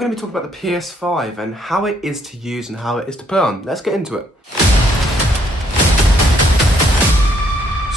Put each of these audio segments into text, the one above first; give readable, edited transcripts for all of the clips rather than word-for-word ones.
I'm going to be talking about the PS5 and how it is to use and how it is to play on. Let's get into it.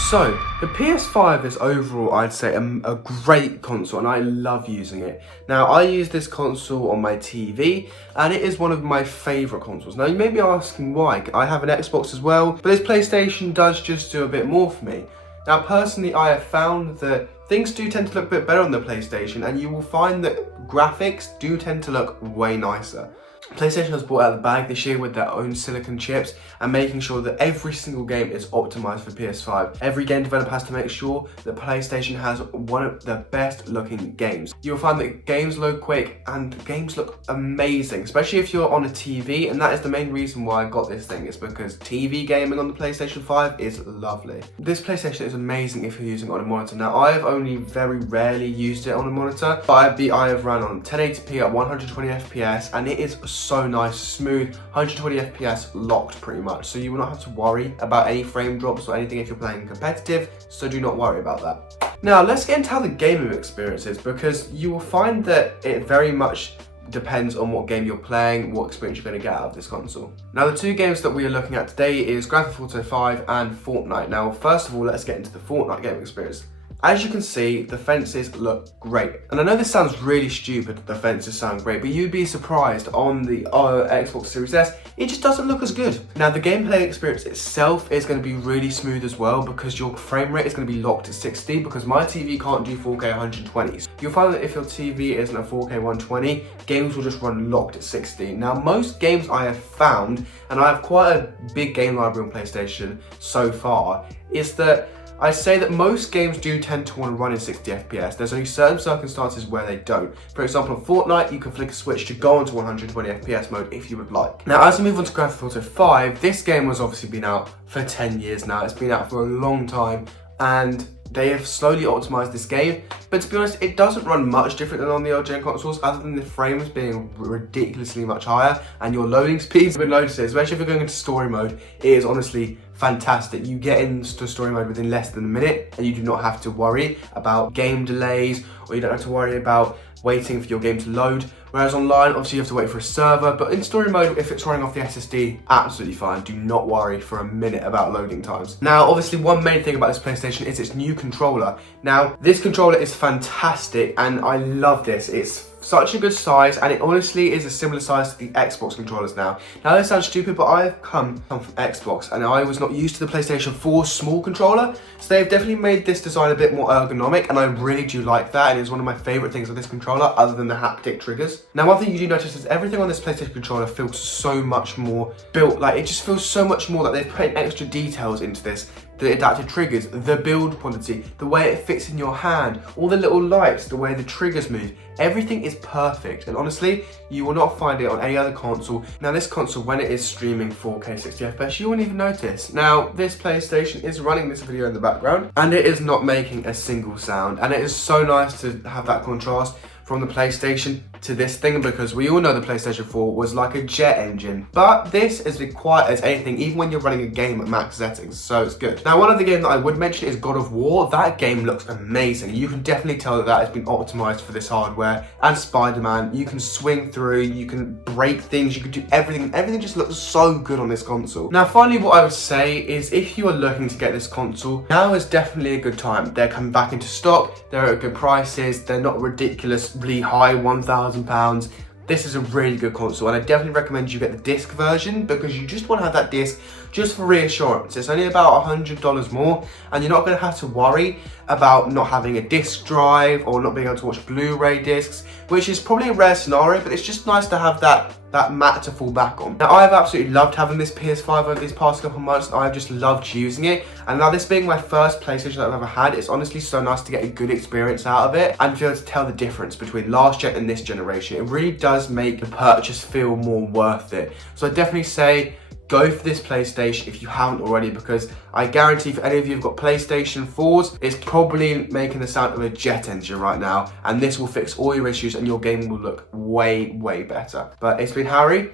So, the PS5 is overall, I'd say, a great console, and I love using it. Now, I use this console on my TV, and it is one of my favourite consoles. Now, you may be asking why. I have an Xbox as well, but this PlayStation does just do a bit more for me. Now, personally, I have found that things do tend to look a bit better on the PlayStation, and you will find that graphics do tend to look way nicer. PlayStation has brought out the bag this year with their own silicon chips and making sure that every single game is optimized for PS5. Every game developer has to make sure that PlayStation has one of the best looking games. You'll find that games load quick and games look amazing, especially if you're on a TV, and that is the main reason why I got this thing, is because TV gaming on the PlayStation 5 is lovely. This PlayStation is amazing if you're using it on a monitor. Now, I have only very rarely used it on a monitor, but I have run on 1080p at 120 FPS, and it is so nice, smooth, 120 FPS locked pretty much, so you will not have to worry about any frame drops or anything if you're playing competitive, so do not worry about that. Now let's get into how the gaming experience is, because you will find that it very much depends on what game you're playing, what experience you're going to get out of this console. Now, the two games that we are looking at today is Grand Theft Auto 5 and Fortnite. Now, first of all, let's get into the Fortnite gaming experience. As you can see, the fences look great. And I know this sounds really stupid, the fences sound great, but you'd be surprised on the Xbox Series S, it just doesn't look as good. Now, the gameplay experience itself is going to be really smooth as well, because your frame rate is going to be locked at 60, because my TV can't do 4K 120s. You'll find that if your TV isn't a 4K 120, games will just run locked at 60. Now, most games I have found, and I have quite a big game library on PlayStation so far, is that I say that most games do tend to want to run in 60 FPS. There's only certain circumstances where they don't. For example, on Fortnite, you can flick a switch to go onto 120 FPS mode if you would like. Now, as we move on to Grand Theft Auto 5, this game has obviously been out for 10 years now. It's been out for a long time, and they have slowly optimized this game, but to be honest, it doesn't run much different than on the old gen consoles, other than the frames being ridiculously much higher, and your loading speeds have been noticed, especially if you're going into story mode. It is honestly fantastic. You get into story mode within less than a minute, and you do not have to worry about game delays, or you don't have to worry about waiting for your game to load. Whereas online, obviously you have to wait for a server, but in story mode, if it's running off the SSD, absolutely fine. Do not worry for a minute about loading times. Now, obviously one main thing about this PlayStation is its new controller. Now, this controller is fantastic, and I love this. It's such a good size, and it honestly is a similar size to the Xbox controllers now. Now, that sounds stupid, but I've come from Xbox, and I was not used to the PlayStation 4 small controller, so they've definitely made this design a bit more ergonomic, and I really do like that, and it's one of my favorite things of this controller, other than the haptic triggers. Now, one thing you do notice is everything on this PlayStation controller feels so much more built, like it just feels so much more that they've put in extra details into this. The adaptive triggers, the build quality, the way it fits in your hand, all the little lights, the way the triggers move, everything is perfect, and honestly, you will not find it on any other console. Now, this console, when it is streaming 4K 60 FPS, you won't even notice. Now, this PlayStation is running this video in the background, and it is not making a single sound, and it is so nice to have that contrast from the PlayStation to this thing, because we all know the PlayStation 4 was like a jet engine, but this is as quiet as anything, even when you're running a game at max settings, so it's good. Now, one other game that I would mention is God of War. That game looks amazing. You can definitely tell that that has been optimized for this hardware. And Spider-Man, you can swing through, you can break things, you can do everything. Everything just looks so good on this console. Now, finally, what I would say is if you are looking to get this console, now is definitely a good time. They're coming back into stock, they're at good prices, they're not ridiculously high, £1,000. This is a really good console, and I definitely recommend you get the disc version, because you just want to have that disc just for reassurance. It's only about $100 more, and you're not going to have to worry about not having a disc drive or not being able to watch Blu-ray discs, which is probably a rare scenario, but it's just nice to have that mat to fall back on. Now, I've absolutely loved having this PS5 over these past couple of months. I've just loved using it, and now this being my first PlayStation that I've ever had, it's honestly so nice to get a good experience out of it and be able to tell the difference between last gen and this generation. It really does make the purchase feel more worth it. So I definitely say go for this PlayStation if you haven't already, because I guarantee for any of you who've got PlayStation 4s, it's probably making the sound of a jet engine right now, and this will fix all your issues and your game will look way, way better. But it's been Harry.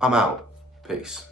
I'm out. Peace.